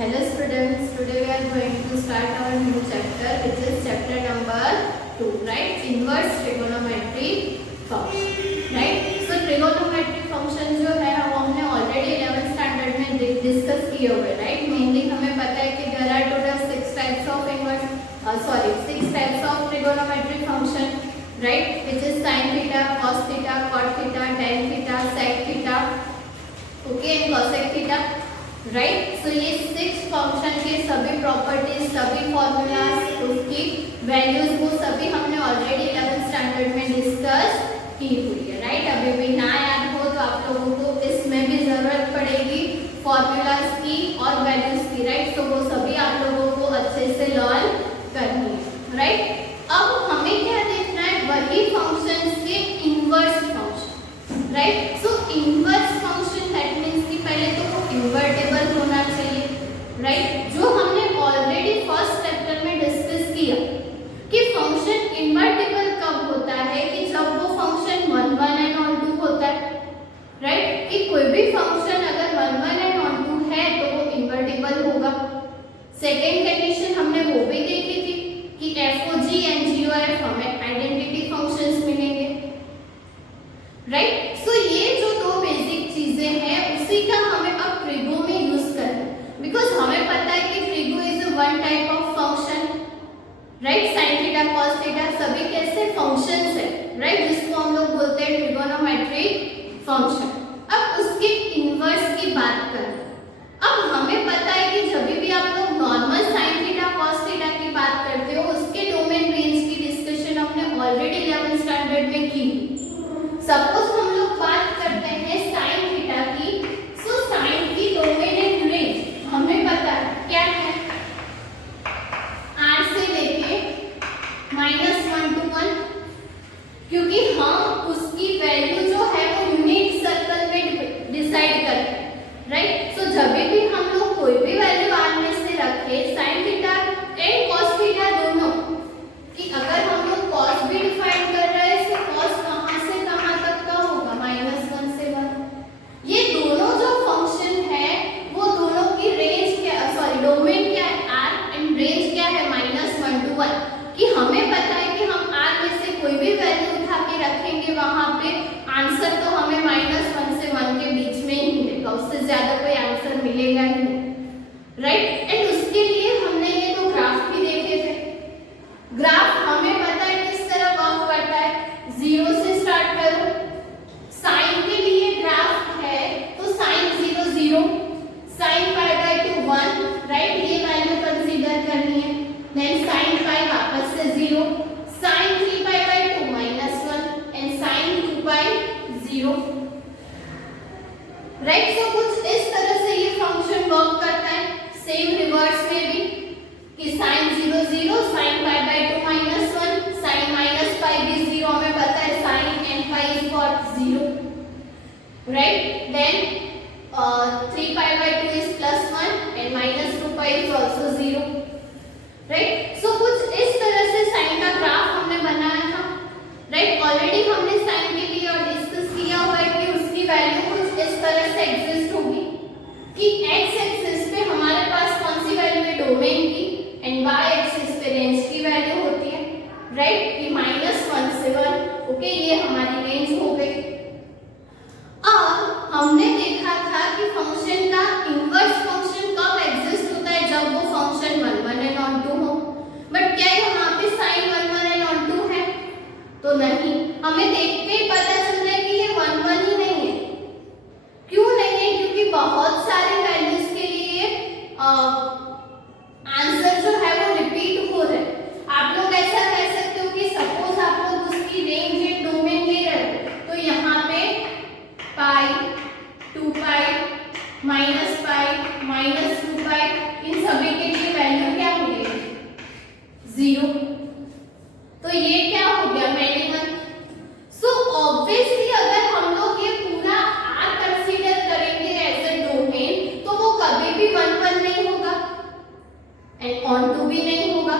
Hello students, today we are going to start our new chapter which is chapter number 2, right? Inverse trigonometry function, right? So trigonometry function जो है वो हमने already 11th standard में discuss किए हुए, right? Mainly हमें पता है कि there are total 6 types of trigonometry function, right? Which is sin theta, cos theta, cot theta, tan theta, sec theta, okay, and cosec theta. Right so ये 6 function के सभी प्रॉपर्टीज, सभी फॉर्मूलाज, उसकी values वो सभी हमने ऑलरेडी 11th स्टैंडर्ड में discuss की हुई है, राइट? अभी भी ना याद हो तो आप लोगों को इसमें भी जरूरत पड़ेगी फॉर्मूलाज की और वैल्यूज की, राइट? तो वो सभी आप लोगों को अच्छे से लर्न करनी है, राइट? अब हमें क्या देखना है, वही फंक्शन के inverse function, right? So inverse function that means कि पहले तो वो इन्वर्टेबल होना चाहिए, राइट? जो हमने ऑलरेडी फर्स्ट चैप्टर में डिस्कस किया कि फंक्शन इन्वर्टेबल कब होता है, कि जब वो फंक्शन 1 1 एंड ऑन 2 होता है, राइट? कि कोई भी फंक्शन अगर 1 1 एंड ऑन 2 है तो वो इन्वर्टेबल होगा। सेकेंड कंडीशन हमने वो भी देखी थी कि FOG एंड GOF हमें आइडेंटिटी फंक्शंस मिलेंगे, राइट? सो ये जो दो बेसिक चीजें हैं उसी का हमें अब ट्रिगो में यूज करना है, बिकॉज हमें पता है कि trigo is one type of function, right? Sine theta, cos theta सभी कैसे फंक्शंस है, राइट? जिसको हम लोग बोलते हैं ट्रिगोनोमेट्रिक फंक्शन। अब उसके इनवर्स की बात करें, अब हमें पता है कि जब भी आप लोग normal sine theta, cos theta की बात करते हो उसके डोमेन रेंज की डिस्कशन हमने ऑलरेडी 11th स्टैंडर्ड में की। सपोज हम लोग बात करते हैं साइन थीटा की, सो साइन की डोमेन एंड रेंज हमें पता है क्या है, r से लेके -1 to 1, क्योंकि हम उसकी वैल्यू जो है वो यूनिट सर्कल में डिसाइड करते हैं, राइट? सो जब भी हम लोग कोई भी वैल्यू r में से रखे sine theta and cos theta दोनों कि अगर हम लोग कॉस भी डिफाइन कर रहे हैं तो कॉस कहां से कहां तक का होगा, -1 से 1। ये दोनों जो फंक्शन है वो दोनों की रेंज क्या, सॉरी डोमेन क्या है r एंड रेंज क्या है -1 to 1, कि हमें पता है कि हम r में से कोई भी वैल्यू उठा के रखेंगे वहां पे आंसर तो हमें -1 से 1 के बीच में ही मिलेगा, उससे ज्यादा कोई आंसर मिलेगा ही नहीं, राइट? एंड उसके लिए हमने ये दो ग्राफ भी देखे थे। ग्राफ हमें पता है किस तरह वर्क करता है, 0 से स्टार्ट करो, साइन के लिए ग्राफ है तो साइन 0 0, साइन π/2 1, राइट? ये वैल्यू कंसीडर करनी है। देन साइन π वापस से 0, sign 3π/2 -1 and sign 2π 0, right? So कुछ इस तरह से ये फंक्शन वर्क करता है। सेम रिवर्स में भी कि साइन 0 0, साइन π/2 -1, साइन -π भी 0, हमें पता है sine and π is what 0, right? Then 3π/2 is +1 and -2π is also 0, right? So कुछ इस तरह से साइन का ग्राफ हमने बनाया था, राइट? ऑलरेडी हमने साइन के लिए और डिस्कस किया हुआ है कि उसकी वैल्यू कुछ इस तरह से एग्जिस्ट होगी कि x एक्सिस पे हमारे पास कौन सी वैल्यू है, डोमेन की, एंड y एक्सिस पे रेंज की वैल्यू होती है, राइट? कि -1 से 1, ओके, ये हमारी रेंज हो गई। अब हमने देखा था कि फंक्शन का इनवर्स फंक्शन कब एग्जिस्ट होता है, जब वो फंक्शन 1 1 एंड ऑन 2 हो। बट क्या यहाँ पे साइन 1 1 एंड ऑन 2 है? तो नहीं, हमें देख के ही पता चल रहा है कि ये 1 1 ही नहीं है। क्यों नहीं है? क्योंकि बहुत सारे वैल्यूज के लिए आंसर जो है वो रिपीट हो रहा है। आप लोग ऐसा कह सकते हो कि सपोज आप लोग उसकी रेंज एंड डोमेन ले रहे हो तो यहाँ पे π 2π -π -2π इन सभी के लिए वैल्यू क्या मिलेगी, 0। तो ये क्या हो गया, मिनिमम। सो ऑब्वियसली अगर हम लोग ये पूरा r कंसीडर करेंगे एज अ डोमेन तो वो कभी भी 1 1 नहीं होगा एंड ऑन 2 भी नहीं होगा,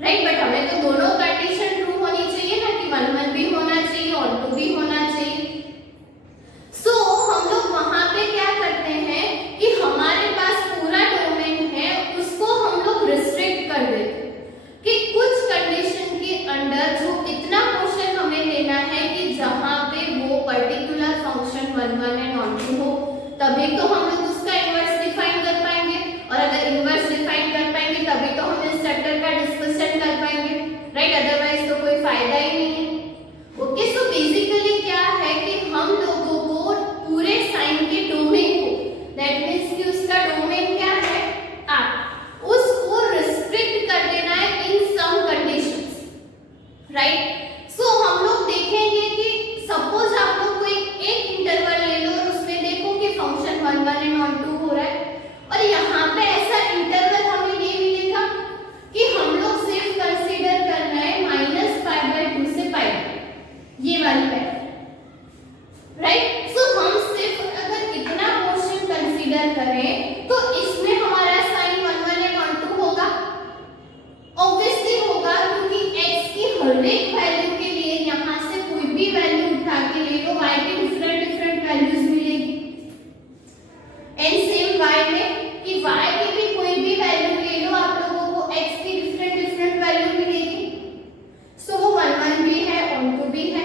राइट? बट हमें तो दोनों कंडीशन ट्रू होनी चाहिए ना, कि 1 1 भी होना चाहिए, ऑन 2 भी होना चाहिए। सो हम लोग वहां पे क्या करते हैं कि हमारे पास तभी तो हम लोग उसका इनवर्स डिफाइन कर पाएंगे, और अगर इनवर्स डिफाइन कर पाएंगे तभी तो हम स्ट्रक्चर का डिस्कशन कर पाएंगे, राइट? अदरवाइज तो कोई फायदा ही नहीं है। ओके, सो बेसिकली क्या है कि हम लोगों को पूरे साइन के डोमेन को, दैट मींस कि उसका डोमेन क्या है R, उसको रिस्ट्रिक्ट कर देना है इन सम कंडीशंस, राइट? सो हम लोग देखेंगे कि सपोज आप लोग कोई एक इंटरवल ले लो और उसमें देखो कि फंक्शन 1 1 एंड 1 2 हो रहा है, और यहाँ पे ऐसा इंटरवल हमें ये मिलेगा कि हम लोग सिर्फ कंसीडर करना है -π/2 से π, ये वाली वैल्यू, राइट? सो हम सिर्फ अगर इतना पोर्शन कंसीडर करें तो इसमें हमारा साइन 1 1 एंड 1 2 होगा, ऑब्वियसली होगा, क्योंकि x की हर एक वैल्यू के लिए यहाँ से कोई भी वैल्यू उठा के ले लो, y की डिफरेंट वैल्यूज मिलेगी। एंड सेम y में कि y की भी कोई भी वैल्यू ले लो, आप लोगों को x की डिफरेंट वैल्यू मिलेगी। सो वो 1 1 भी है, 1 2 भी है,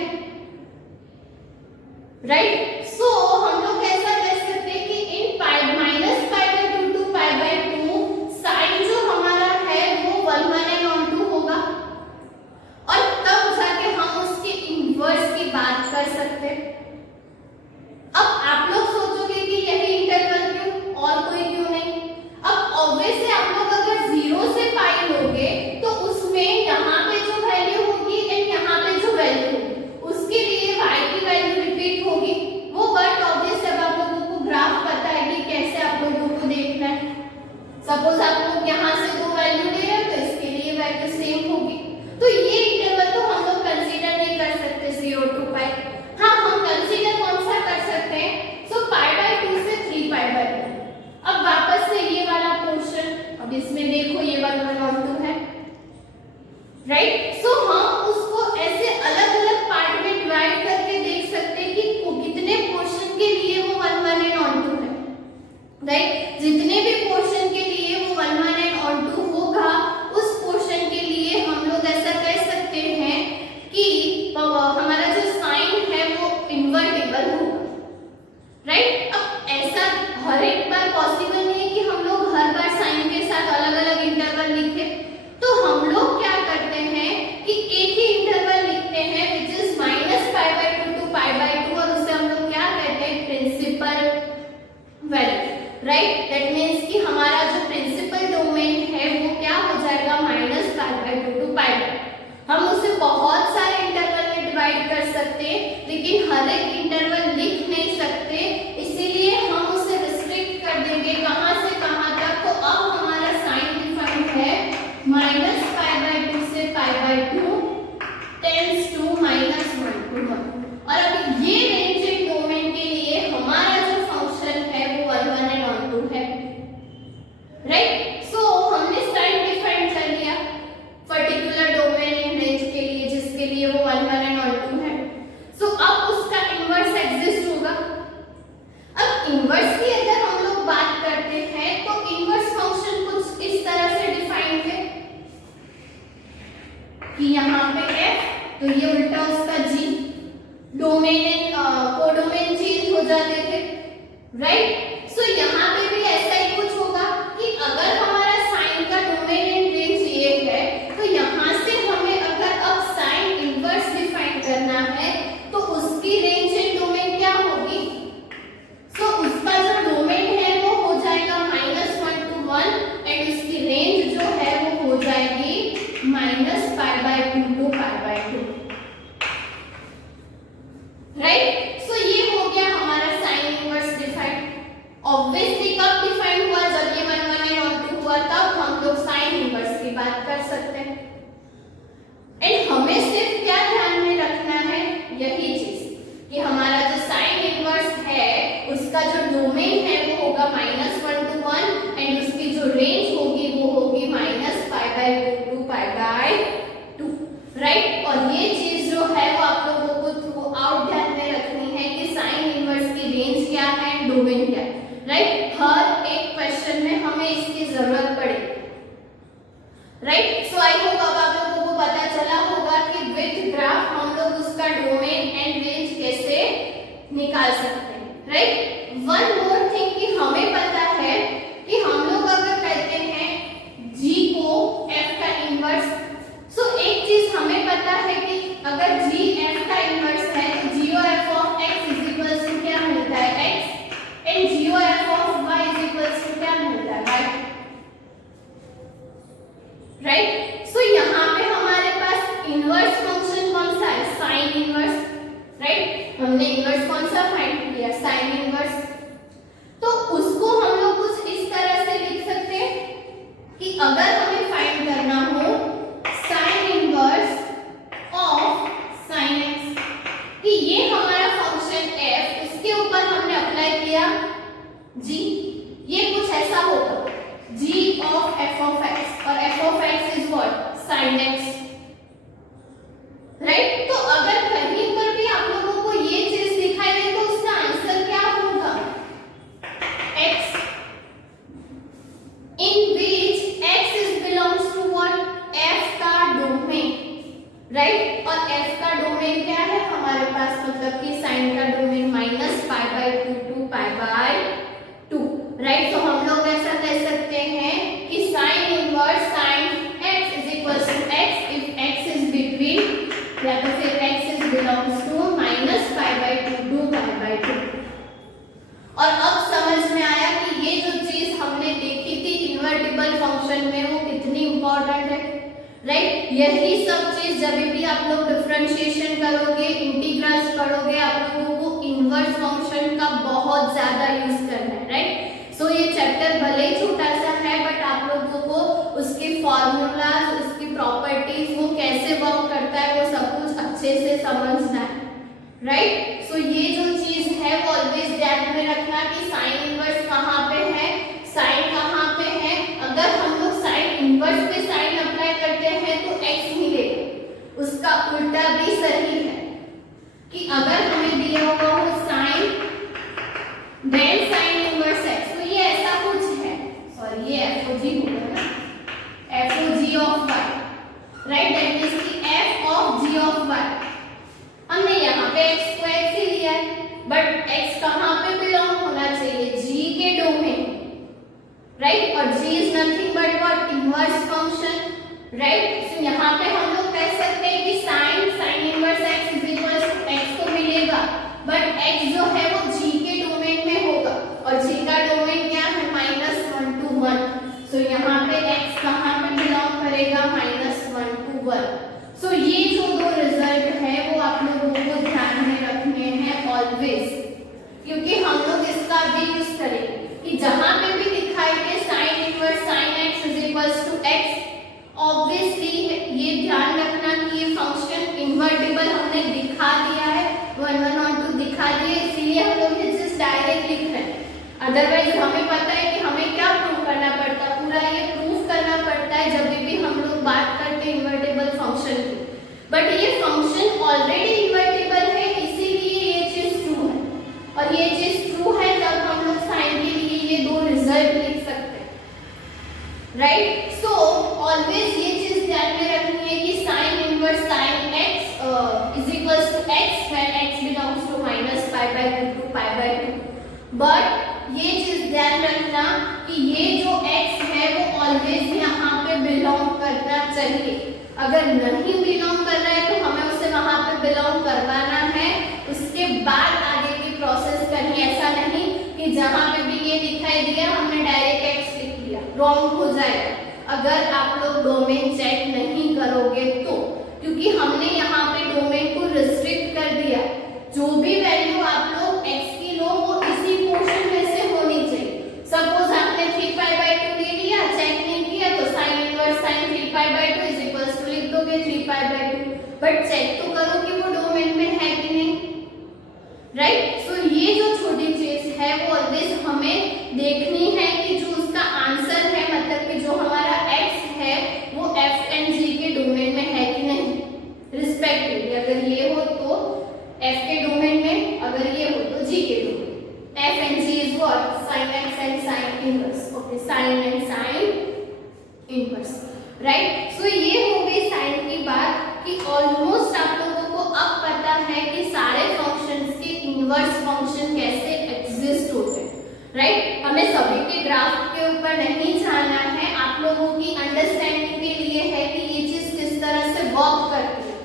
राइट? सो हम लोग ऐसा कह सकते हैं कि इन -π/2 to π/2 साइन जो हमारा है वो 1 1 एंड 1 2 होगा, और तब जाके हम उसके इनवर्स की बात कर सकते हैं। अब आप लोग सोचोगे कि यही इंटरवल क्यों और कोई क्यों नहीं? अब ऑब्वियसली आप लोग अगर 0 से π लोगे तो उसमें यहाँ पे जो वैल्यू होगी एंड यहाँ पे जो वैल्यू होगी उसके लिए y की वैल्यू रिपीट होगी, वो बट ऑब्वियस अब आप लोगों को ग्राफ पता है कि कैसे आप लोगों को देखना है। सपोज आप लोग यहाँ से दो वैल्यू ले रहे हो तो इसके लिए वैल्यू सेम होगी, तो ये इंटरवल तो हम लोग कंसीडर नहीं कर सकते 0 to π। हाँ, हम कंसीडर कौन सा कर सकते हैं? सो π/2 से 3π/2। अब वापस से ये वाला पोर्शन, अब इसमें देखो ये 1 1 और 2 है, राइट? सो हम उसको ऐसे अलग-अलग पार्ट में डिवाइड करके देख सकते हैं कि कितने पोर्शन के लिए वो 1 1 एंड 1 2 है, राइट? जितने भी पोर्शन के लिए वो 1 1 एंड 1 2 होगा, उस पोर्शन के लिए हम लोग ऐसा कह सकते हैं कि हमारा जो साइन है वो इन्वर्टिबल होगा, राइट? अब ऐसा हर एक बार पॉसिबल नहीं है कि हम लोग हर बार साइन के साथ अलग-अलग इंटरवल लिखें, तो हम लोग क्या करते हैं कि एक ही इंटरवल लिखते हैं which is -π/2 to π/2, और उसे हम लोग क्या कहते हैं? Principal value, right? That means कि हमारा जो प्रिंसिपल डोमेन है वो क्या हो जाएगा? -π/2 to π/2। हम उसे बहुत सारे इंटरवल में डिवाइड कर सकते हैं, लेकिन हर एक इंटरवल लिख नहीं सकते, इसीलिए हम उसे रिस्ट्रिक्ट कर देंगे कहां से कहां तक। तो अब हमारा साइन डिफाइंड है -π/2 से π/2 टेंड्स टू -1 to 1, और अब ये रेंज डोमेन के लिए हमारा जो फंक्शन है वो 1 1 एंड 1 2 है, राइट? सो हमने साइन डिफाइन कर लिया पर्टिकुलर डोमेन इन रेंज के लिए, जिसके लिए वो 1 1 एंड 1 2 है। सो अब उसका इनवर्स एग्जिस्ट होगा। अब इनवर्स की अगर हम लोग बात करते हैं तो इनवर्स फंक्शन कुछ इस तरह से डिफाइंड है कि यहाँ पे f, तो ये उल्टा उसका g, domain and codomain change हो जाते थे, राइट? सो यहाँ पे भी ऐसा ही कुछ होगा कि अगर हमारा साइन का डोमेन एंड रेंज ये है, तो यहाँ से हमें अगर अब साइन इनवर्स डिफाइन करना है तो उसकी रेंज एंड डोमेन क्या होगी? सो उसका जो डोमेन है वो हो जाएगा -1 to 1, एंड उसकी रेंज जो है वो हो जाएगी -π/2 to π/2, राइट? सो ये हो गया हमारा साइन इनवर्स डिफाइन। ऑब्वियसली कब डिफाइन हुआ? जब ये 1 1 एंड 1 2 हुआ, तब हम लोग साइन इनवर्स की बात कर सकते हैं। एंड हमें सिर्फ क्या ध्यान में रखना है? यही चीज कि हमारा जो साइन इनवर्स है उसका जो डोमेन है वो होगा -1 to 1, एंड उसकी जो रेंज होगी वो होगी -π/2 to π/2, राइट? और ये चीज जो है वो आप लोगों को थ्रू आउट ध्यान में रखनी है कि साइन इनवर्स की रेंज क्या है, डोमेन क्या है, राइट? हर एक क्वेश्चन में हमें इसकी जरूरत पड़ेगी, राइट? सो आई होप अब आप लोगों को पता चला होगा कि विद ऑफ एक्स और F of x is what sine x, right. तो अगर कहीं पर भी आप लोगों को ये चीज दिखाई दे तो उसका आंसर क्या होगा, x in which x is belongs to what f का डोमेन, राइट। और f का डोमेन क्या है हमारे पास, मतलब कि साइन का domain minus pi by 2 to pi by 2, right. तो हम लोग ऐसा कह सकते हैं कि sine inverse sine x is equal to x if x is between, या तो फिर x is belongs to minus pi by 2 to pi by 2। और अब समझ में आया कि ये जो चीज हमने देखी थी इन्वर्टिबल फंक्शन में वो कितनी इंपॉर्टेंट है, राइट। यही सब चीज जब भी आप लोग डिफरेंशिएशन करोगे, इंटीग्रल्स पढ़ोगे, आप लोगों को इनवर्स फंक्शन का बहुत ज्यादा यूज करना है, राइट। सो ये चैप्टर भले ही छोटा सा है बट आप लोगों को उसके फॉर्मूलाज, उसकी प्रॉपर्टीज, वो कैसे वर्क करता है वो सब कुछ अच्छे से समझना है, राइट। सो ये जो चीज है वो ऑलवेज ध्यान में रखना कि साइन इनवर्स कहाँ पे है, साइन कहाँ पे है। अगर हम लोग साइन इनवर्स पे साइन अप्लाई करते हैं तो x मिलेगा, उसका उल्टा भी सही है कि अगर हमें दिया हुआ हो sine then sine inverse x, तो ये ऐसा कुछ है, सॉरी ये FOG होगा ना, FOG of y, right, that is की f of g of y। हमने यहाँ पे x को x ही लिया है बट x कहाँ पे बिलोंग होना चाहिए, g के डोमेन, राइट। और g is nothing but what inverse function, right. So यहाँ पे हम लोग कह सकते हैं कि sine inverse x is equal to x तो मिलेगा बट x जो है वो g के डोमेन में होगा और g का डोमेन क्या है -1 to 1। सो यहाँ पे x कहाँ पे बिलोंग करेगा -1 to 1। सो ये जो दो रिजल्ट है वो आप लोगों को ध्यान में रखने हैं ऑलवेज, क्योंकि हम लोग इसका भी यूज करेंगे कि जहां पे भी दिखाई दे sine inverse sine x is equals to x, obviously ये ध्यान रखना कि ये फंक्शन इन्वर्टिबल हमने दिखा दिया है, 1 1 और 2 दिखा दिए, इसीलिए हम लोग ये चीज डायरेक्ट लिख रहे हैं। अदरवाइज हमें पता है कि हमें क्या प्रूव करना पड़ता है, पूरा ये प्रूव करना पड़ता है जब भी हम लोग बात करते हैं इन्वर्टिबल फंक्शन की। बट ये फंक्शन ऑलरेडी इन्वर्टिबल है इसीलिए ये चीज ट्रू है, और ये चीज ट्रू है तब हम लोग साइन के लिए ये दो रिजल्ट लिख सकते हैं, राइट। सो ऑलवेज ये चीज ध्यान में रखनी है कि sine inverse sine x is equals to x when x belongs to -pi by 2 to pi by 2। But ये चीज ध्यान रखना कि ये जो x है वो ऑलवेज यहाँ पे बिलोंग करना चाहिए, अगर नहीं बिलोंग कर रहा है तो हमें उसे वहां पे बिलोंग करवाना है, उसके बाद आगे की प्रोसेस करनी। ऐसा नहीं कि जहां पे भी ये दिखाई दिया हमने डायरेक्ट x लिख दिया, रॉन्ग हो जाएगा अगर आप लोग डोमेन चेक नहीं करोगे तो, क्योंकि हमने यहाँ पे डोमेन को रिस्ट्रिक्ट कर दिया, जो भी वैल्यू आप लोग x की लो वो इसी पोर्शन में से होनी चाहिए। सपोज आपने 3 पाई बाय 2 ले लिया, चेक नहीं किया तो sine inverse sine 3 pi by 2 is equals to लिख दोगे 3 पाई बाय 2, बट चेक तो करो कि वो डोमेन में है कि नहीं, राइट। सो ये जो छोटी चीज है वो ऑलवेज हमें देखनी है कि जो उसका आंसर है, मतलब कि जो हमारा x है वो f एंड g के डोमेन में है कि नहीं, रिस्पेक्टिवली। अगर ये हो तो f के डोमेन में, अगर ये हो तो g के domain. f and g is what sin x and sin inverse, okay, sin and sin inverse, right. So ये हो गई साइन की बात कि ऑलमोस्ट आप लोगों को अब पता है कि सारे फंक्शंस के इनवर्स फंक्शन कैसे एग्जिस्ट होते हैं, राइट। हमें सभी के ग्राफ के ऊपर नहीं जाना है, आप लोगों की अंडरस्टैंडिंग के लिए है कि ये चीज किस तरह से वर्क करती है,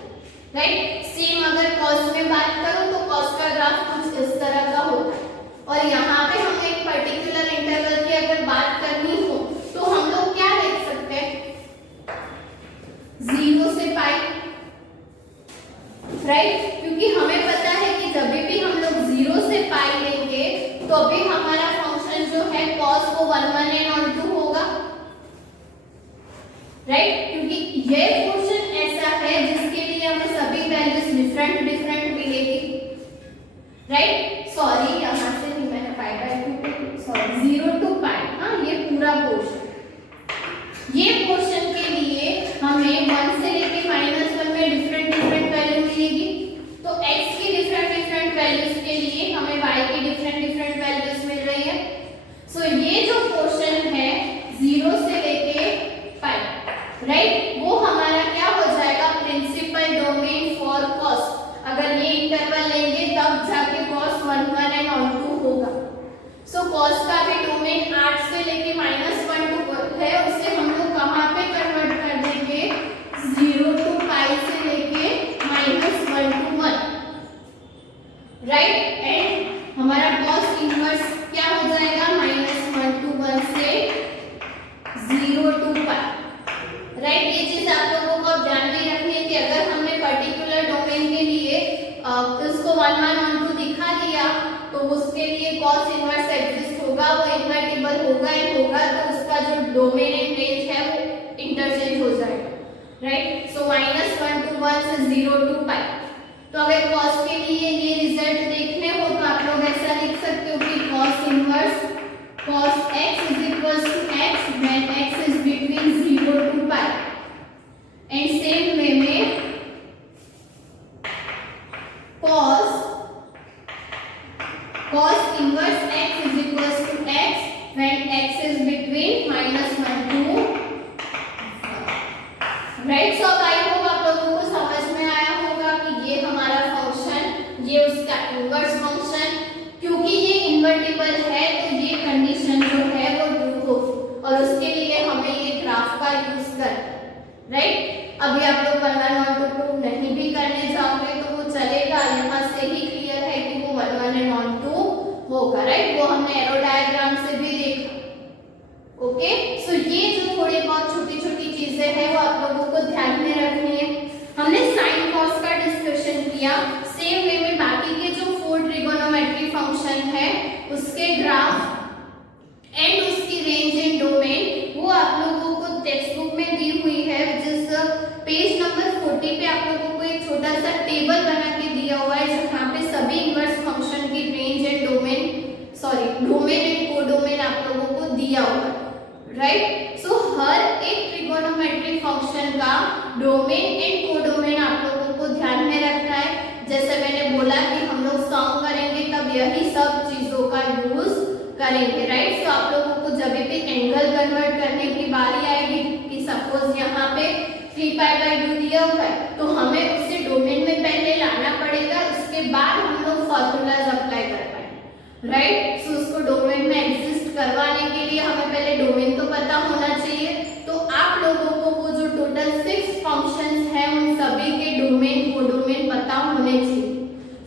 राइट। सेम अगर कॉस में बात करो तो कॉस का ग्राफ कुछ इस तरह का होता है, और यहाँ पे हमें एक पर्टिकुलर इंटरवल की अगर बात करनी हो तो हम लोग क्या लिख सकते हैं, 0 से पाई, राइट। क्योंकि हमें पता है कि जब भी हम लोग 0 से पाई लेंगे तो भी हमारा फंक्शन जो है cos वो 1 1 और 2 होगा, राइट। क्योंकि ये पोर्शन ऐसा है जिसके लिए हमें सभी वैल्यूज डिफरेंट मिलेगी, राइट। सॉरी यहाँ से नहीं मैंने पाई बाय 2, सॉरी 0 to पाई, हाँ ये पूरा पोर्शन, ये डोमेन एंड रेंज है वो इंटरचेंज हो जाएगा, राइट। सो -1 to 1 से 0 to पाई। तो अगर cos के लिए ये रिजल्ट देखने हो तो आप लोग ऐसा लिख सकते हो कि cos inverse cos x is equals to x when x is between 0 to pi, and same way में cos inverse x is equals to x when x is between -1 to, right. So अब I hope आप लोगों को समझ में आया होगा कि ये हमारा फंक्शन, ये उसका इनवर्स फंक्शन, क्योंकि ये इन्वर्टिबल है तो ये कंडीशन जो है वो ट्रू हो, और उसके लिए हमें ये ग्राफ का यूज करना, राइट। अभी आप लोग 1 1 और 2 प्रूव नहीं भी करने जाओगे तो वो चलेगा, यहाँ से ही क्लियर है कि वो 1 1 एंड 2 होगा, राइट। वो हमने एरो डायग्राम से भी देखा, ओके। सो ये जो थोड़ी बहुत छोटी छोटी चीजें हैं वो आप लोगों को ध्यान में रखनी है। हमने साइन कॉस का डिस्कशन किया, सेम वे में बाकी के जो 4 ट्रिगोनोमेट्री फंक्शन है उसके ग्राफ एंड उसकी रेंज एंड डोमेन वो आप लोगों को टेक्स्ट बुक में दी हुई है, जिस पेज नंबर 40 पे आप लोगों को एक छोटा सा टेबल बना के दिया हुआ है जहाँ पे सभी इनवर्स फंक्शन की range and domain and codomain आप लोगों को दिया हुआ है, राइट। सो हर एक ट्रिगोनोमेट्री फंक्शन का डोमेन एंड कोडोमेन आप लोगों को ध्यान में रखना है। जैसे मैंने बोला कि हम लोग सॉम करेंगे तब यही सब चीजों का यूज करेंगे, राइट। सो आप लोगों को जब भी एंगल कन्वर्ट करने की बारी आएगी कि सपोज यहाँ पे 3π/2 दिया हुआ है तो हमें उसे डोमेन में पहले लाना पड़ेगा, उसके बाद हम लोग फॉर्मूलाज अप्लाई कर पाएंगे, राइट। सो उसको डोमेन में एग्जिस्ट करवाने के लिए हमें पहले डोमेन तो पता होना चाहिए। तो आप लोगों को वो जो टोटल 6 फंक्शंस हैं उन सभी के डोमेन कोडोमेन पता होने चाहिए,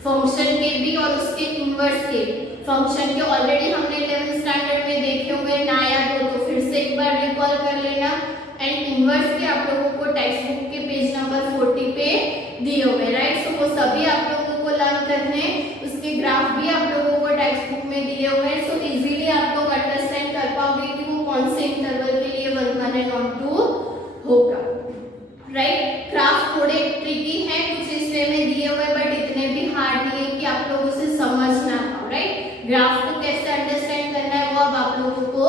फंक्शन के भी और उसके इनवर्स के। फंक्शन के ऑलरेडी हमने 11th स्टैंडर्ड में देखे हुए, ना याद हो तो फिर से एक बार रिकॉल कर लेना। एंड इनवर्स के आप लोगों को टेक्स्ट बुक के पेज नंबर 40 पे दिए हुए, राइट। सो वो सभी आप लोगों को लर्न करने, उसके ग्राफ भी आप लोगों को टेक्स्ट बुक में दिए हुए हैं। सो इजीली आप लोग अंडरस्टैंड कर पाओगे कि वो कौन से इंटरवल के लिए 1 1 एंड 2 होगा, राइट। ग्राफ थोड़े ट्रिकी हैं, कुछ इस वे में दिए हुए बट इतने भी हार्ड नहीं है कि आप लोग उसे समझ ना पाओ, राइट। ग्राफ को कैसे अंडरस्टैंड करना है वो अब आप लोगों को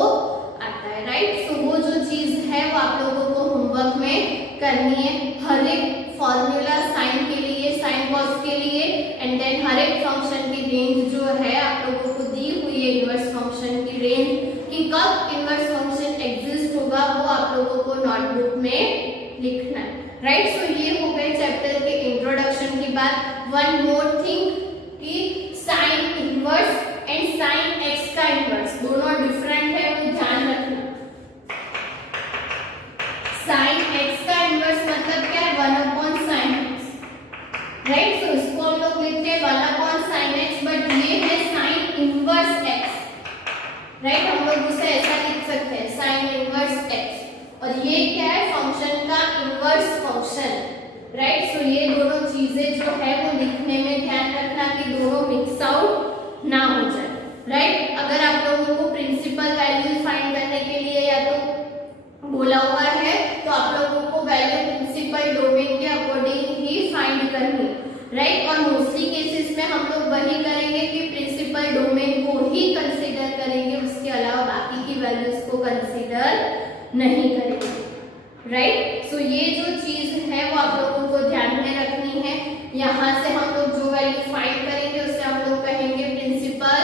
आता है, राइट। सो वो जो चीज है वो आप लोगों को होमवर्क में करनी है। हर एक फॉर्मूला साइन के लिए, साइन कॉस के लिए, एंड देन हर एक फंक्शन की रेंज जो है आप लोगों को दी हुई है, इनवर्स फंक्शन की रेंज कि कब इनवर्स फंक्शन एग्जिस्ट होगा वो आप लोगों को नोटबुक में लिखना है, राइट। सो ये हो गए चैप्टर के इंट्रोडक्शन की बात। वन मोर थिंग कि sine inverse and sine x का इनवर्स दोनों डिफरेंट है, वो ध्यान रखना। साइन एक्स का इनवर्स मतलब क्या है? 1/sin x, right. सो इसको हम लोग लिखते हैं 1/sin x, बट ये है साइन इनवर्स x, राइट। हम लोग उसे ऐसा लिख सकते हैं साइन इनवर्स x, और ये क्या है? फंक्शन का इनवर्स फंक्शन, राइट। सो ये दोनों चीजें जो है वो लिखने में ध्यान रखना कि दोनों मिक्स आउट ना हो जाए, राइट। अगर आप लोगों को प्रिंसिपल वैल्यू फाइंड करने के लिए या तो बोला हुआ है तो आप लोगों को वैल्यू प्रिंसिपल डोमेन के अकॉर्डिंग ही फाइंड करनी, राइट। और मोस्टली केसेस में हम लोग वही करेंगे कि प्रिंसिपल डोमेन को ही कंसीडर करेंगे, उसके अलावा बाकी की वैल्यूज को कंसीडर नहीं करेंगे, राइट। सो ये जो चीज है वो आप लोगों को ध्यान में रखनी है। यहाँ से हम लोग जो वैल्यू फाइंड करेंगे उसे हम लोग कहेंगे प्रिंसिपल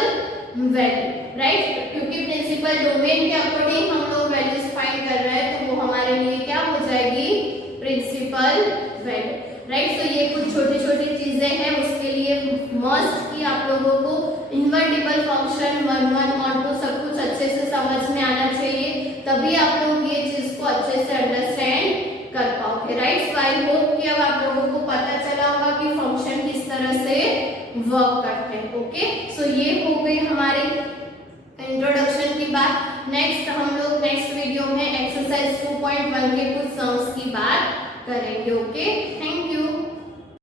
वैल्यू, राइट। क्योंकि प्रिंसिपल डोमेन के अकॉर्डिंग हम लोग वैल्यूज फाइंड कर रहे हैं तो वो हमारे लिए क्या हो जाएगी? Principal value, right. सो ये कुछ छोटी छोटी चीजें हैं, उसके लिए मस्ट कि आप लोगों को इन्वर्टिबल फंक्शन 1 1 और 2 सब कुछ अच्छे से समझ में आना चाहिए, तभी आप लोग ये चीज को अच्छे से अंडरस्टैंड कर पाओगे, राइट। सो आई होप कि अब आप लोगों को पता चला होगा कि फंक्शन किस तरह से वर्क करते हैं, ओके। सो ये हो गई हमारी इंट्रोडक्शन की बात। नेक्स्ट हम लोग नेक्स्ट वीडियो में एक्सरसाइज 2.1 के कुछ सम्स की बात करेंगे, ओके। Thank you.